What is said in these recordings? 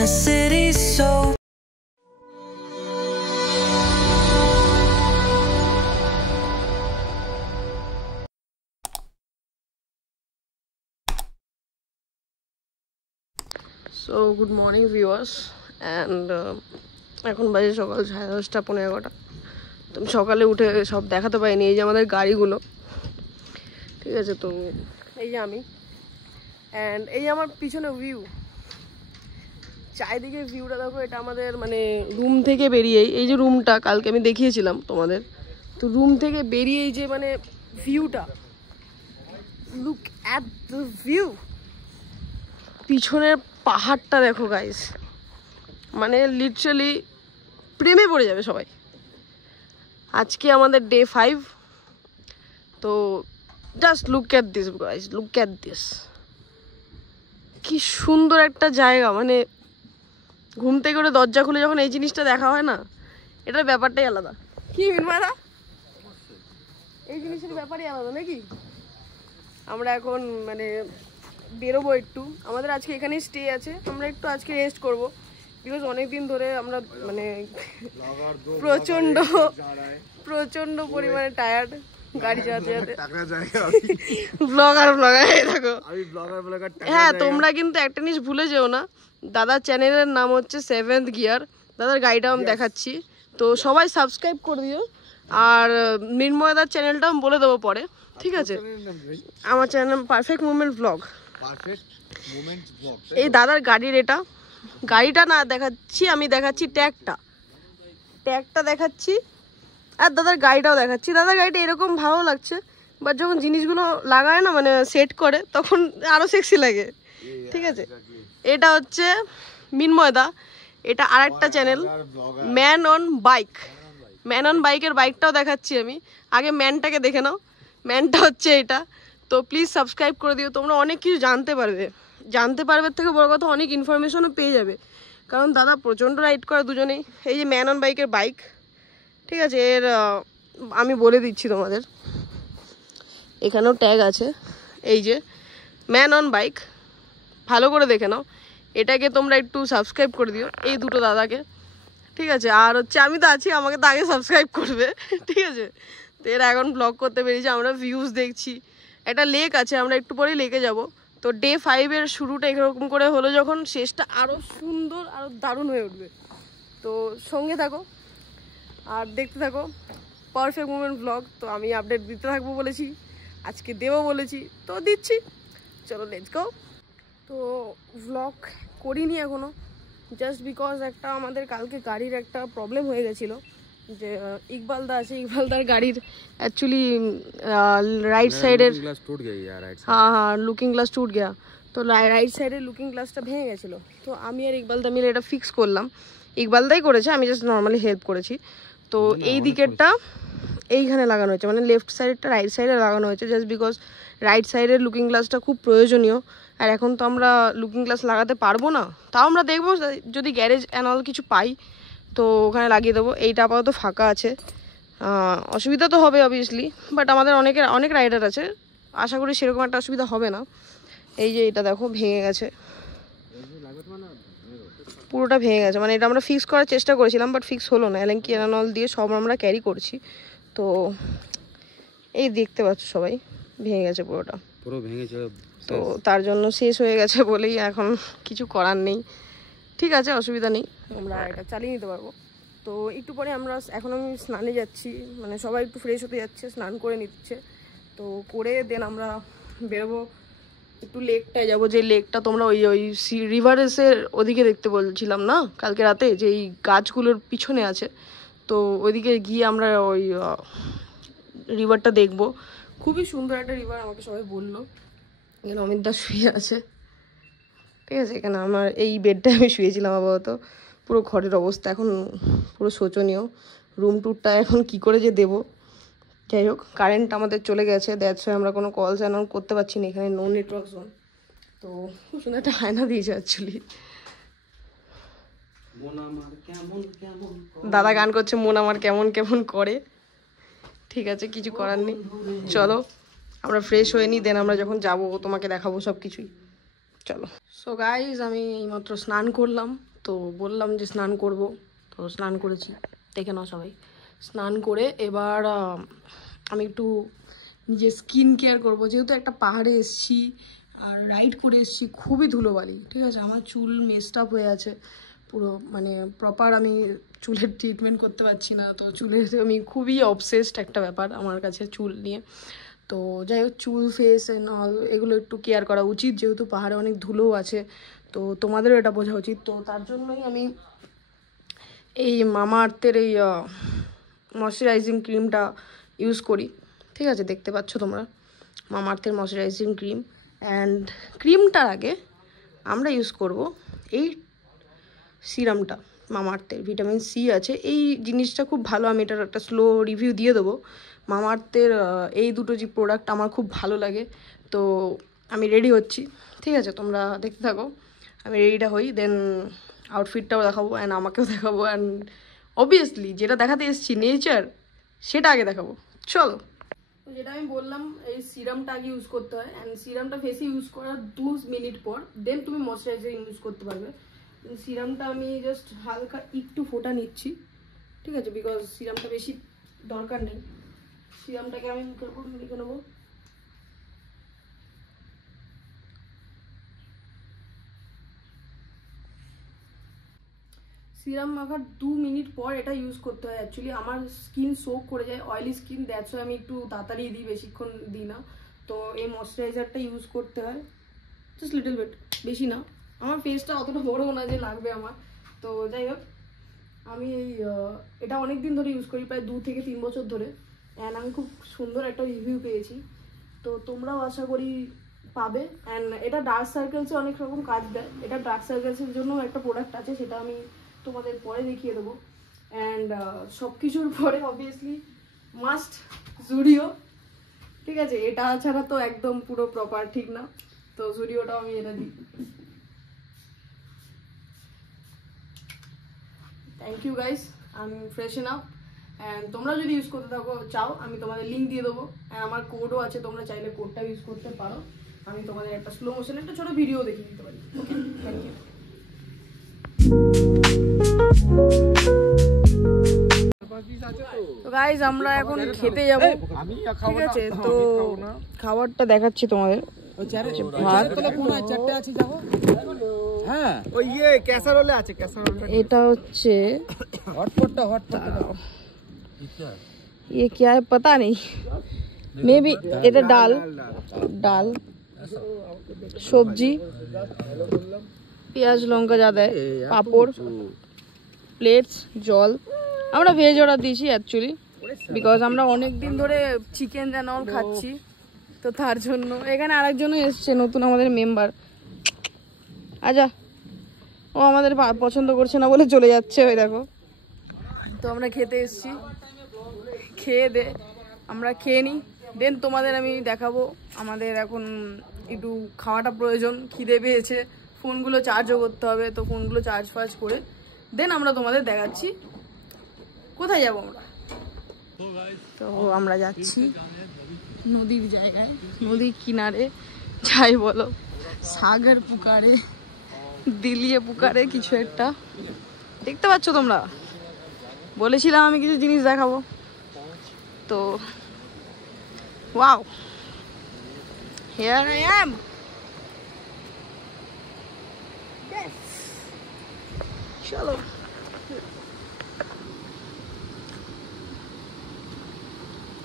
a city so good morning viewers and এখন বাজে সকাল 10:30 11:15। তো সকালে উঠে সব দেখাতে পারিনি। এই যে আমাদের গাড়িগুলো, ঠিক আছে। তো এই যে আমি অ্যান্ড এই আমার পিছনে ভিউ, চারিদিকে ভিউটা দেখো। এটা আমাদের মানে রুম থেকে বেরিয়েই, এই যে রুমটা কালকে আমি দেখিয়েছিলাম তোমাদের, তো রুম থেকে বেরিয়েই যে মানে ভিউটা, লুক অ্যাট দ্য ভিউ। পিছনের পাহাড়টা দেখো গাইস, মানে লিটারালি প্রেমে পড়ে যাবে সবাই। আজকে আমাদের ডে 5। তো just look at this guys, look at this. কি সুন্দর একটা জায়গা, মানে ঘুম থেকে করে দরজা খুলে যখন এই জিনিসটা দেখা হয় না, এটার ব্যাপারটাই আলাদা। কি মিনমারা, এই জিনিসের ব্যাপারই আলাদা নাকি। আমরা এখন মানে বেরোবো একটু, আমাদের আজকে এখানেই স্টে আছে। আমরা একটু আজকে রেস্ট করবো, বিকজ অনেকদিন ধরে আমরা মানে প্রচন্ড পরিমাণে টায়ার্ড গাড়ি চালাতে চালাতে। ব্লগার দেখো। হ্যাঁ, তোমরা কিন্তু একটা জিনিস ভুলে যেও না, দাদার চ্যানেলের নাম হচ্ছে 7th গিয়ার। দাদার গাড়িটাও আমি দেখাচ্ছি, তো সবাই সাবস্ক্রাইব করে দিও। আর মৃন্ময়দার চ্যানেলটাও আমি বলে দেবো পরে, ঠিক আছে। আমার চ্যানেল পারফেক্ট মুভমেন্ট ব্লগ। এই দাদার গাড়ির এটা, গাড়িটা না দেখাচ্ছি আমি, দেখাচ্ছি ট্যাগটা দেখাচ্ছি, আর দাদার গাড়িটাও দেখাচ্ছি। দাদার গাড়িটা এরকম ভালো লাগছে, বাট যখন জিনিসগুলো লাগায় না মানে সেট করে, তখন আরও সেক্সি লাগে, ঠিক আছে। এটা হচ্ছে মৃন্ময়দা, এটা আর একটা চ্যানেল ম্যান অন বাইকের বাইকটাও দেখাচ্ছি আমি। আগে ম্যানটাকে দেখে নাও, ম্যানটা হচ্ছে এটা। তো প্লিজ সাবস্ক্রাইব করে দিও, তোমরা অনেক কিছু জানতে পারবে থেকে বড় কথা অনেক ইনফরমেশনও পেয়ে যাবে, কারণ দাদা প্রচণ্ড রাইড করে দুজনেই। এই যে ম্যান অন বাইকের বাইক, ঠিক আছে। এর আমি বলে দিচ্ছি তোমাদের, এখানেও ট্যাগ আছে, এই যে ম্যান অন বাইক, ভালো করে দেখে নাও। এটাকে তোমরা একটু সাবস্ক্রাইব করে দিও, এই দুটো দাদাকে, ঠিক আছে। আর হচ্ছে আমি তো আছি, আমাকে তো আগে সাবস্ক্রাইব করবে, ঠিক আছে। তো এরা এখন ব্লগ করতে পেরেছে, আমরা ভিউজ দেখছি। একটা লেক আছে, আমরা একটু পরেই লেকে যাব। তো ডে 5 শুরুটা এরকম করে হলো, যখন শেষটা আরও সুন্দর আরও দারুণ হয়ে উঠবে। তো সঙ্গে থাকো আর দেখতে থাকো পারফেক্ট মুভমেন্ট ব্লগ। তো আমি আপডেট দিতে থাকবো বলেছি, আজকে দেবো বলেছি, তো দিচ্ছি। চলো লেটস গো। তো ব্লগ করিনি এখনও, জাস্ট বিকজ একটা আমাদের কালকে গাড়ির একটা প্রবলেম হয়ে গেছিলো। যে ইকবালদা আছে, ইকবালদার গাড়ির অ্যাকচুয়ালি রাইট সাইডের হ্যাঁ লুকিং গ্লাস টুট গেয়া। তো রাইট সাইডের লুকিং গ্লাসটা ভেঙে গেছিলো। তো আমি আর ইকবালদা মিলে এটা ফিক্স করলাম। ইকবালদাই করেছে, আমি জাস্ট নর্মালি হেল্প করেছি। তো এই দিকেরটা এইখানে লাগানো হয়েছে, মানে লেফট সাইডটা রাইট সাইডে লাগানো হয়েছে, জাস্ট বিকজ রাইট সাইডের লুকিং গ্লাসটা খুব প্রয়োজনীয়। আর এখন তো আমরা লুকিং গ্লাস লাগাতে পারবো না, তাও আমরা দেখবো যদি গ্যারেজ অ্যান্ড অল কিছু পাই তো ওখানে লাগিয়ে দেবো। এইটা আপাতত ফাঁকা আছে, অসুবিধা তো হবে অবভিয়াসলি, বাট আমাদের অনেক রাইডার আছে, আশা করি সেরকম একটা অসুবিধা হবে না। এই যে এটা দেখো ভেঙে গেছে, পুরোটা ভেঙে গেছে। মানে এটা আমরা ফিক্স করার চেষ্টা করেছিলাম, বাট ফিক্স হলো না। এলএনকি এনানল দিয়ে সব আমরা ক্যারি করছি। তো এই দেখতে পাচ্ছ সবাই, ভেঙে গেছে পুরো ভেঙেছে। তো তার জন্য শেষ হয়ে গেছে বলেই এখন কিছু করার নেই, ঠিক আছে, অসুবিধা নেই, আমরা এটা চালিয়ে নিতে পারবো। তো একটু পরে এখন আমি স্নানে যাচ্ছি, মানে সবাই একটু ফ্রেশ হতে যাচ্ছে, স্নান করে নিচ্ছে। তো করে দেন আমরা বেরোবো, একটু লেকটায় যাবো, যে লেকটা তোমরা ওই রিভারেসের ওদিকে দেখতে বলছিলাম না কালকে রাতে, যে এই গাছগুলোর পিছনে আছে। তো ওইদিকে গিয়ে আমরা ওই রিভারটা দেখবো। খুবই সুন্দর একটা রিভার, আমাকে সবাই বললো। এখানে অমিত দা শুয়ে আছে, ঠিক আছে। এখানে আমার এই বেডটায় আমি শুয়েছিলাম আপাতত। পুরো ঘরের অবস্থা এখন পুরো শোচনীয়। রুম ট্যুরটা এখন কি করে যে দেবো, যাই হোক। কারেন্ট আমাদের চলে গেছে, দ্যাটস ওয়াই আমরা কোনো কল চ্যানেল করতে পারছি না, এখানে নো নেটওয়ার্ক জোন। তো খুব সুন্দর একটা আয়না দিয়েছে অ্যাকচুয়ালি। দাদা গান করছে মন আমার কেমন কেমন করে, ঠিক আছে, কিছু করার নেই। চলো আমরা ফ্রেশ হয়ে নিই, দেন আমরা যখন যাবো তোমাকে দেখাবো সব কিছুই। চলো। সো গাইজ আমি এইমাত্র স্নান করলাম, তো বললাম যে স্নান করব, তো স্নান করেছি, দেখে নাও সবাই। স্নান করে এবার আমি একটু নিজের স্কিন কেয়ার করবো, যেহেতু একটা পাহাড়ে এসছি আর রাইড করে এসছি, খুবই ধুলোবালি, ঠিক আছে। আমার চুল মেসড আপ হয়ে আছে পুরো, মানে প্রপার আমি চুলের ট্রিটমেন্ট করতে পারছি না। তো চুলের আমি খুবই অবসেসড একটা ব্যাপার আমার কাছে চুল নিয়ে। তো যাই হোক, চুল ফেস অ্যান্ড অল এগুলো একটু কেয়ার করা উচিত, যেহেতু পাহাড়ে অনেক ধুলোও আছে, তো তোমাদেরও এটা বোঝা উচিত। তো তার জন্যই আমি এই মামা আর্থের এই ময়শ্চারাইজিং ক্রিমটা ইউজ করি, ঠিক আছে। দেখতে পাচ্ছ তোমরা মামা আর্থের ময়শ্চারাইজিং ক্রিম। অ্যান্ড ক্রিমটার আগে আমরা ইউজ করব এই সিরামটা, মামা আর্থের ভিটামিন সি আছে, এই জিনিসটা খুব ভালো। আমি এটার একটা স্লো রিভিউ দিয়ে দেবো। মামা আর্থের এই দুটো যে প্রোডাক্ট আমার খুব ভালো লাগে। তো আমি রেডি হচ্ছি, ঠিক আছে, তোমরা দেখতে থাকো। আমি রেডিটা হই, দেন আউটফিটটাও দেখাবো অ্যান্ড আমাকেও দেখাবো, অ্যান্ড অবভিয়াসলি যেটা দেখাতে এসেছি নেচার, সেটা আগে দেখাবো। চলো, যেটা আমি বললাম, এই সিরামটা আগে ইউজ করতে হয়, অ্যান্ড সিরামটা ফেসে ইউজ করার 2 মিনিট পর দেন তুমি ময়শ্চারাইজার ইউজ করতে পারবে। সিরামটা আমি জাস্ট হালকা একটু ফোটা নিচ্ছি, ঠিক আছে, বিকজ সিরামটা বেশি দরকার নেই। সিরামটাকে আমি মুখের উপর লিখে নেবো। সিরাম মাখার 2 মিনিট পর এটা ইউজ করতে হয়। অ্যাকচুয়ালি আমার স্কিন সোক করে যায়, অয়েলি স্কিন, দ্যাটস ওয়াই আমি একটু তাড়াতাড়ি দিই, বেশিক্ষণ দিই না। তো এই ময়শ্চারাইজারটা ইউজ করতে হয় জাস্ট লিটল বিট, বেশি না। আমার ফেসটা অতটা বড় না যে লাগবে আমার। তো যাই হোক, আমি এটা অনেক দিন ধরে ইউজ করি, প্রায় 2 থেকে 3 বছর ধরে, অ্যান্ড আমি খুব সুন্দর একটা রিভিউ পেয়েছি। তো তোমরাও আশা করি পাবে। অ্যান্ড এটা ডার্ক সার্কেলসে অনেক রকম কাজ দেয়। এটা ডার্ক সার্কেলসের জন্য একটা প্রোডাক্ট আছে, সেটা আমি তোমাদের পরে দেখিয়ে দেবো। অ্যান্ড সব কিছুর পরে অবভিয়াসলি মাস্ট জুডিও, ঠিক আছে। এটা ছাড়া তো একদম পুরো প্রপার ঠিক না, তো জুডিওটাও আমি এটা দিই। থ্যাংক ইউ গাইস, আমি ফ্রেশন আপ। অ্যান্ড তোমরা যদি ইউজ করতে থাকো চাও, আমি তোমাদের লিঙ্ক দিয়ে দেবো, অ্যান্ড আমার কোডও আছে, তোমরা চাইলে কোডটা ইউজ করতে পারো। আমি তোমাদের একটা স্লো মোশনে একটা ছোটো ভিডিও দেখিয়ে দিতে পারি। ওকে, থ্যাংক ইউ। তো গাইস, আমরা এখন খেতে যাব, ঠিক আছে। তো খাবারটা দেখাচ্ছি তোমাদের। এটা হচ্ছে ये क्या है पता नहीं, मे बी এটা ডাল ডাল সবজি, পেঁয়াজ লঙ্কা যা দেয়, পাঁপড়, প্লেটস, জল। আমরা ভেজ অর্ডার দিয়েছি অ্যাকচুয়ালি, বিকজ আমরা অনেক দিন ধরে চিকেন অ্যান্ড অল খাচ্ছি, তো তার জন্য। এখানে আরেকজনও এসছে নতুন, আমাদের মেম্বার। আচ্ছা, ও আমাদের পছন্দ করছে না বলে চলে যাচ্ছে, ওই দেখো। তো আমরা খেতে এসছি, খেয়ে দে আমরা খেয়ে নিই, দেন তোমাদের আমি দেখাবো। আমাদের এখন একটু খাওয়াটা প্রয়োজন, খিদে পেয়েছে, ফোনগুলো চার্জও করতে হবে, তো ফোনগুলো চার্জ ফার্জ করে দেন আমরা তোমাদের দেখাচ্ছি কোথায় যাবো আমরা। তো আমরা যাচ্ছি নদীর জায়গায়, নদীর কিনারে, যাই বলো, সাগর পুকারে, দিলিয়ে পুকারে, কিছু একটা দেখতে পাচ্ছ তোমরা। বলেছিলাম আমি কিছু জিনিস দেখাবো, তো ওয়াও, হিয়ার আই অ্যাম। চলো,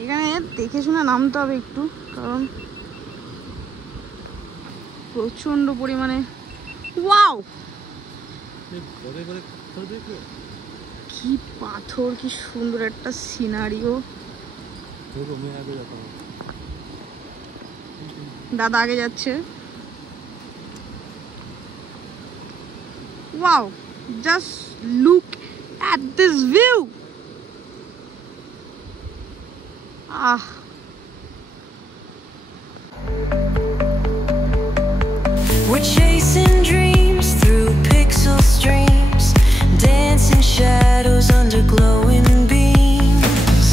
এখানে দেখে শুনে নামতে হবে একটু, কারণ প্রচন্ড পরিমাণে। ওয়াও, কি পাথর, কি সুন্দর একটা সিনারিও। দাদা আগে যাচ্ছে। Wow, just look at this view. We're chasing dreams through pixel streams, dancing shadows under glowing beams.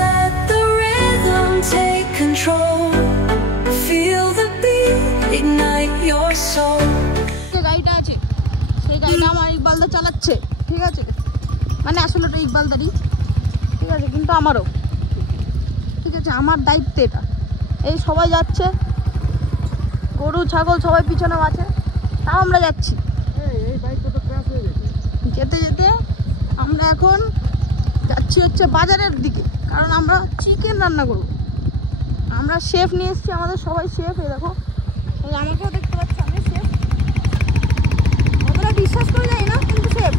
Let the rhythm take control, feel the beat, ignite your soul. গাড়িটা আছে, সেই গাড়িটা আমার ছোট ইকবালদারি, ঠিক আছে, কিন্তু আমারও ঠিক আছে, আমার দায়িত্ব এটা। এই সবাই যাচ্ছে, গরু ছাগল সবাই পিছনেও আছে, তাও আমরা যাচ্ছি। যেতে যেতে আমরা এখন যাচ্ছি হচ্ছে বাজারের দিকে, কারণ আমরা চিকেন রান্না করব। আমরা শেফ নিয়ে এসেছি, আমাদের সবাই শেফ। এই দেখো, আমাকেও দেখতে পাচ্ছি আমি শেফ, অতটা বিশ্বাস করে যাই না, কিন্তু শেফ।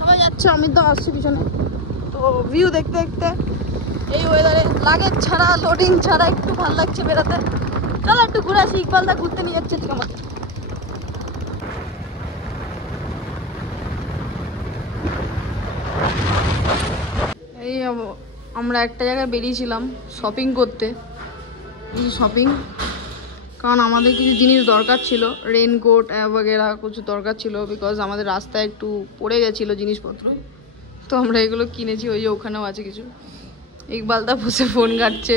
সবাই যাচ্ছে, আমি তো আসছি পিছনে। তো ভিউ দেখতে দেখতে এই ওয়েদারে লাগেজ ছাড়া, লোডিং ছাড়া একটু ভালো লাগছে বেড়াতে। চলো একটু ঘুরে আসি, ইকবালদা ঘুরতে নিয়ে যাচ্ছে ঠিক আমাকে। এই আমরা একটা জায়গায় বেরিয়েছিলাম শপিং করতে, এই শপিং, কারণ আমাদের কিছু জিনিস দরকার ছিল, রেনকোট বগেরা কিছু দরকার ছিল, বিকজ আমাদের রাস্তায় একটু পড়ে গেছিলো জিনিসপত্র, তো আমরা এগুলো কিনেছি। ওই যে ওখানেও আছে কিছু। ইকবালদা বসে ফোন ঘাটছে,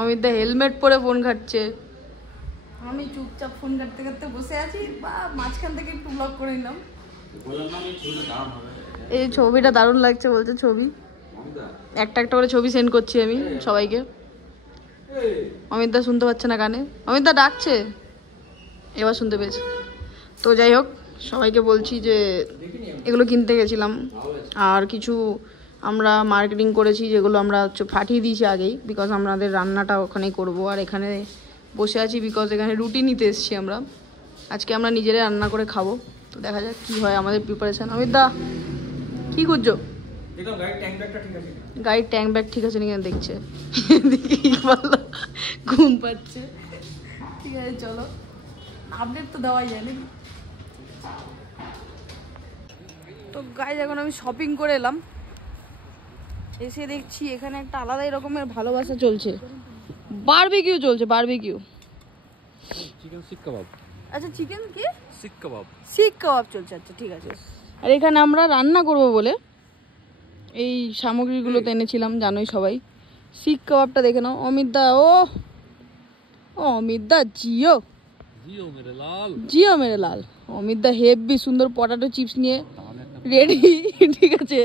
অমিতদা হেলমেট পরে ফোন ঘাটছে, আমি চুপচাপ ফোন ঘাটতে ঘাটতে বসে আছি, বা মাঝখান থেকে একটু ব্লগ করে নিলাম। এই ছবিটা দারুণ লাগছে বলছে, ছবি একটা একটা করে ছবি সেন্ড করছি আমি সবাইকে। অমিতদা শুনতে পাচ্ছে না কানে, অমিতদা ডাকছে, এবার শুনতে পেয়েছে। তো যাই হোক, সবাইকে বলছি যে এগুলো কিনতে গেছিলাম, আর কিছু আমরা মার্কেটিং করেছি, যেগুলো আমরা হচ্ছে ফাটিয়ে দিয়েছি আগেই, বিকজ আমাদের রান্নাটা ওখানেই করব। আর এখানে বসে আছি বিকজ এখানে রুটি নিতে এসেছি আমরা, আজকে আমরা নিজেরাই রান্না করে খাবো। তো দেখা যাক কি হয় আমাদের প্রিপারেশন। অমিতদা কি করছো? গাড়ির ট্যাঙ্ক ব্যাগ ঠিক আছে নাকি দেখছে, ঘুম পাচ্ছে। ঠিক আছে চলো, আপডেট তো দেওয়াই যায় নাকি। তো গাইজ এখন আমি শপিং করে এলাম, এসে দেখছি এখানে একটা আলাদাই রকমের ভালোবাসা চলছে, বারবিকিউ চলছে, বারবিকিউ। চিকেন শিক কাবাব। আচ্ছা চিকেন কি শিক কাবাব? শিক কাবাব চলছে, আচ্ছা ঠিক আছে। আর এখানে আমরা রান্না করব বলে এই সামগ্রীগুলো তো এনেছিলাম, জানোই সবাই। শিক কাবাবটা দেখে নাও। অমিতদা, ও অমিতদা জিও জিও মেরে লাল, জিও মেরে লাল। অমিতদা হেভি সুন্দর পটাটো চিপস নিয়ে রেডি, ঠিক আছে।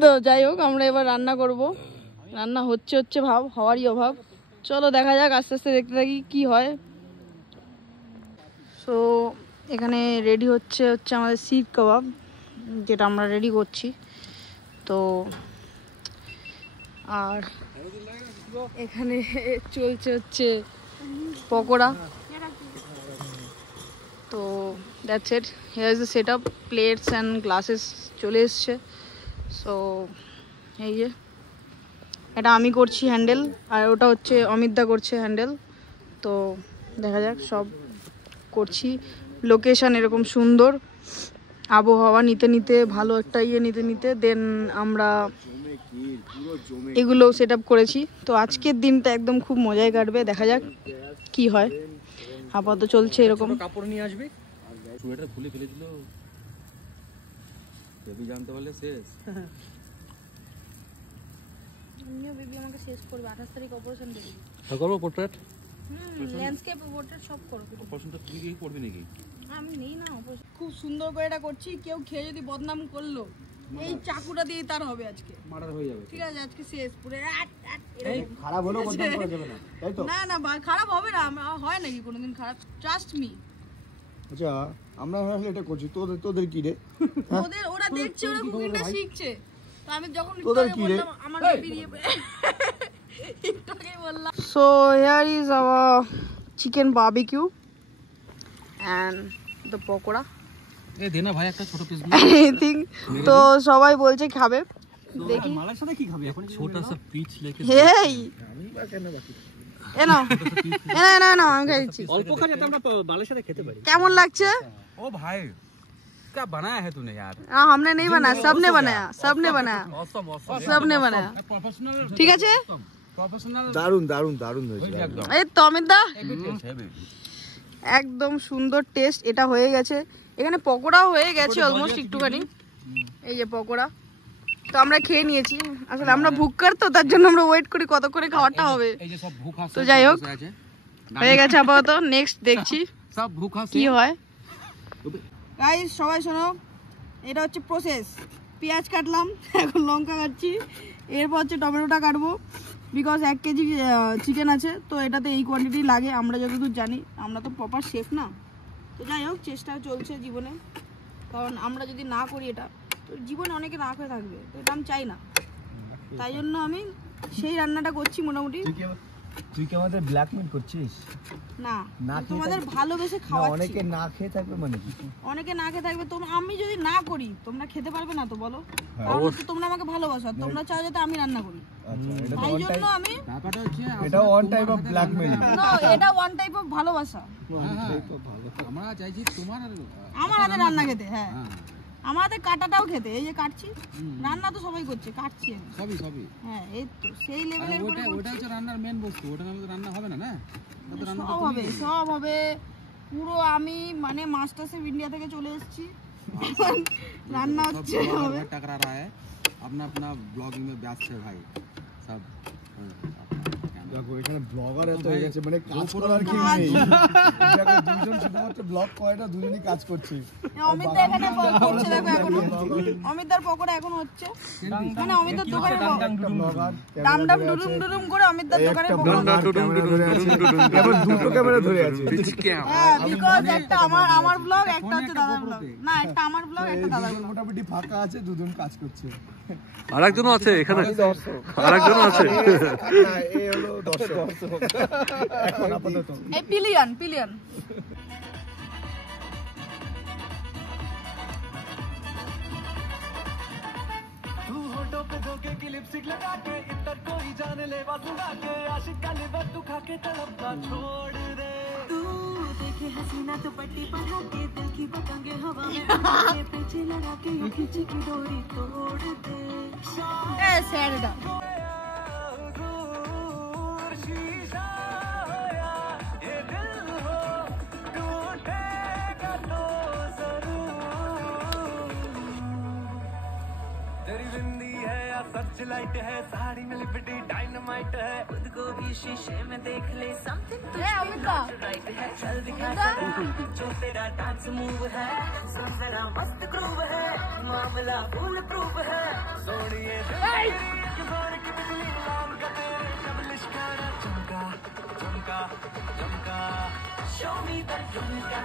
তো যাই হোক, আমরা এবার রান্না করব। রান্না হচ্ছে ভাব, হওয়ারই অভাব। চলো দেখা যাক, আস্তে আস্তে দেখতে থাকি কি হয়। সো এখানে রেডি হচ্ছে আমাদের শিক কাবাব, যেটা আমরা রেডি করছি। তো আর এখানে চলছে হচ্ছে পকোড়া। তো that's it, here is the set up, plates and glasses চলে এসছে। সো এই যে এটা আমি করছি হ্যান্ডেল, আর ওটা হচ্ছে অমিতদা করছে হ্যান্ডেল। তো দেখা যাক, সব করছি। লোকেশন এরকম সুন্দর, আবহাওয়া নিতে নিতে, ভালো একটা ইয়ে নিতে নিতে দেন আমরা এগুলো সেট আপ করেছি। তো আজকের দিনটা একদম খুব মজায় কাটবে, দেখা যাক কি হয়। আপাতত চলছে এরকম। কাপড় নিয়ে আসবি, সোয়েটার খুলে ফেলে দিল, বেবি জানতে পারলে শেষ। আমিও বেবি আমাকে শেষ করবে, 28 তারিখ অপারেশন দেবে। আর করবো পোর্ট্রেট, ল্যান্ডস্কেপ পোর্ট্রেট সব করো। অপারেশনটা তুই কি করবি নাকি? আমি নেই না অপারেশন। খুব সুন্দর করে এটা করছি, কেউ খেয়ে যদি বদনাম করলো, এই চাকুটা দিয়ে তার হবে আজকে মার্ডার হয়ে যাবে। ঠিক আছে, আজকে শেষ পুরো। খারাপ হলেও বদনাম করা যাবে না, তাই তো? না না খারাপ হবে না, হয় নাকি কোনোদিন খারাপ? Trust me. আচ্ছা আমরা আসলে এটা করছি, তোদের কি রে? ওরা দেখছে, ওরা কুকিংটা শিখছে। তো আমি যখন তোদের কি রে? আমার বেরিয়ে বললাম। So here is our chicken barbecue and the pakora. এই দে না ভাই একটা ছোট পিস। এনিথিং, তো সবাই বলছে খাবে, দেখি। মালের সাথে কি খাবি এখন? ছোটা সা পিচ লেকে হেই এনো এনো এনো, আমি খাইছি। অল্প খা যাতে আমরা মালের সাথে খেতে পারি। কেমন লাগছে? ओ भाई क्या बनाया है तूने यार? हमने नहीं बनाया, सबने बनाया, सबने बनाया, ऑसम ऑसम सबने बनाया। प्रोफेशनल ঠিক আছে, प्रोफेशनल দারুন দারুন দারুন হয়েছে। এই তো অমিতদা टेस्ट है बेबी। একদম সুন্দর টেস্ট। এটা হয়ে গেছে, এখানে পকোড়াও হয়ে গেছে অলমোস্ট একটুখানি। এই যে পকোড়া, তো আমরা খেয়ে নিয়েছি। আসলে আমরা ভুক্কার, তো তার জন্য আমরা ওয়েট করি কত করে খাওয়াটা হবে। এই যে সব ভুখা, তো যাই হোক, হয়ে গেছে আপাতত। নেক্সট দেখছি সব ভুখা কি হয়। গাইস সবাই শোনো, এটা হচ্ছে প্রসেস। পেঁয়াজ কাটলাম, এখন লঙ্কা কাটছি, এরপর হচ্ছে টমেটোটা কাটবো। বিকজ 1 কেজি চিকেন আছে, তো এটাতে এই কোয়ান্টিটি লাগে আমরা যতদূর জানি। আমরা তো প্রপার শেফ না, তো যাই হোক চেষ্টা চলছে জীবনে, কারণ আমরা যদি না করি এটা তো জীবনে অনেকে না করে থাকবে, তো এটা আমি চাই না। তাই জন্য আমি সেই রান্নাটা করছি মোটামুটি। তুই কি আমাদের ব্ল্যাকমেল করছিস? না, না তোমাদের খেয়ে ভালোবেসে খাওয়াচ্ছি। অনেকে না খেয়ে থাকবে মানে কি? অনেকে না খেয়ে থাকবে, তোমরা আমি যদি না করি তোমরা খেতে পারবে না তো বলো? হ্যাঁ। কারণ তো তোমরা আমাকে ভালোবাসো, আর তোমরা চাও যাতে আমি রান্না করি। আচ্ছা, এটা তো তাই ওয়ান জন্য টাইপ, আমি ব্যাপারটা হচ্ছে এটা ওয়ান টাইপ অফ ব্ল্যাকমেল। না, এটা ওয়ান টাইপ অফ ভালোবাসা। আমরা চাইছি তোমার আমার হাতে রান্না খেতে, হ্যাঁ হ্যাঁ আমার হাতে কাটাটাও খেতে। এই যে কাটছি, রান্না তো সবাই করছে, কাটছি আমি। সবই হ্যাঁ, এই তো সেই আর লেভেলের ওটা হচ্ছে রান্নার মেন বস্তু, ওটা নাহলে তো রান্না হবে না। না ওটা তো রান্না সব হবে, সব হবে। পুরো আমি মানে মাস্টার শেফ ইন্ডিয়া থেকে চলে এসেছি, রান্না হচ্ছে হবে। टकरा रहा है अपना अपना ब्लॉगिंग में व्यस्त है भाई सब। দেখো এখানে ব্লগার এত হয়ে গেছে, মানে কাজ করার কি নেই। দেখো দুজন শুধুমাত্র ব্লগ কয়টা, দুজনই কাজ করছে। অমিত দা এখানে করছে, দেখো এখনো অমিত দার পকোড়া এখনো হচ্ছে, মানে অমিত দার দোকানে ব্লগার ডাম ডাম ডুডুম ডুডুম করে অমিত দার দোকানে পকোড়া। এবার দুটো ক্যামেরা ধরে আছে। হ্যাঁ, বিকজ একটা আমার ব্লগ, একটা হচ্ছে দাদার ব্লগ। না, একটা আমার ব্লগ, একটা দাদার ব্লগ। মোটামুটি ফাঁকা আছে, দুজন কাজ করছে। আরেকজনও আছে এখানে, আরেকজনও আছে। না, এই হলো দর্শক এখন আপাতত। এই পিলিয়ন तू होठों पे धोखे की लिपस्टिक लगा के इतर कोई जान ले सुगा के आशिक का लिवर तू खा के तड़पना छोड़ दे। तू देखे हसीना तो पट्टी पढ़ा के दिल की पतंगे हवा में उड़ा के पीछे लगा के ये खींची की डोरी तोड़ दे। এ স্যার এটা दूर शीशा होया ये दिल हो टूटेगा तो जरूर। तेरी बिंदी है या सर्च लाइट है, साड़ी में लिपटी डायनामाइट है, खुद को भी शीशे में देख ले समथिंग এ অমিত দা राइट है, चल दिखा जरा जो तेरा डांस मूव है, सुन जरा मस्त ग्रूव है, मामला फुल प्रूफ है, सोनिए जोर की बिजली लाम का तेरे जब लिशकारा चमका चमका चमका, शो मी द झुमका